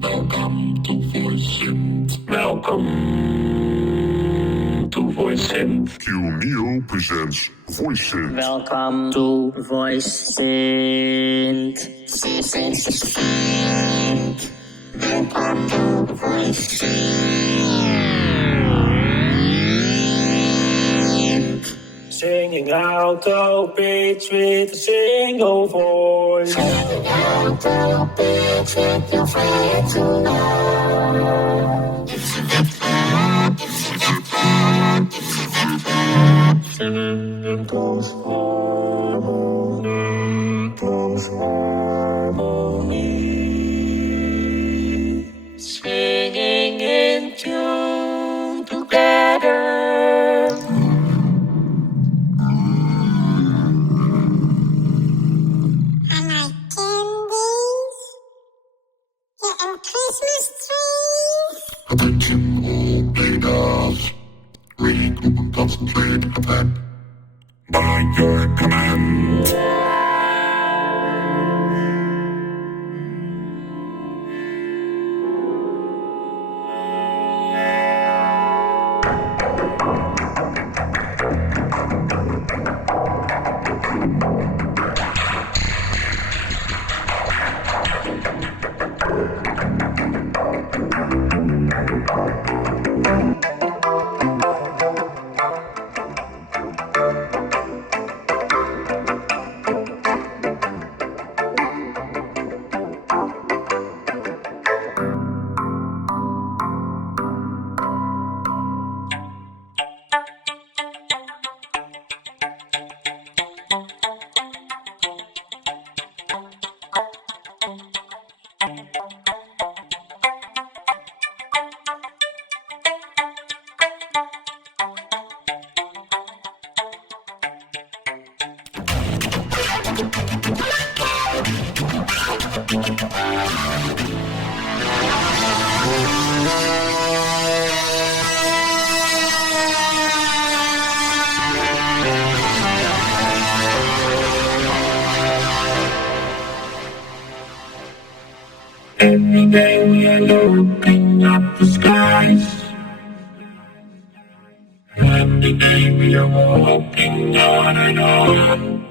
Welcome to Voice Synth. Welcome to Voice Synth. Qneo presents Voice Synth. Welcome to Voice Synth. Welcome to Voice Synth. Singing alto pitch with a single voice. Singing alto pitch with your friends tonight. Singing in close harmony, Singing in tune together. I like candies. Yeah, and Christmas trees. Attention all players. Read and concentrate attack by your command. Every day we are looking up the skies. Every day we are walking on and on.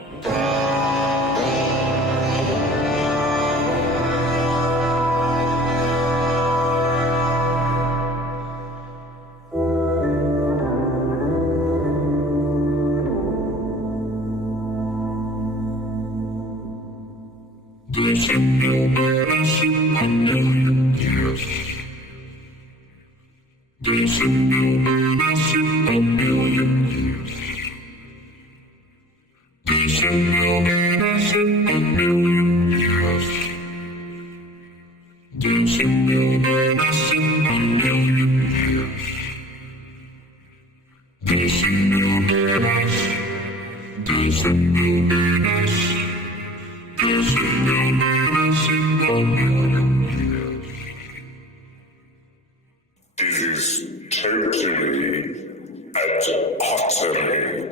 There's a new menace in a million years. There's a new menace in a million years. There's a new menace in a million years. There's a new menace in a million years. There's a new menace. There's a new menace. There's a new menace in a million years. This is totally and utterly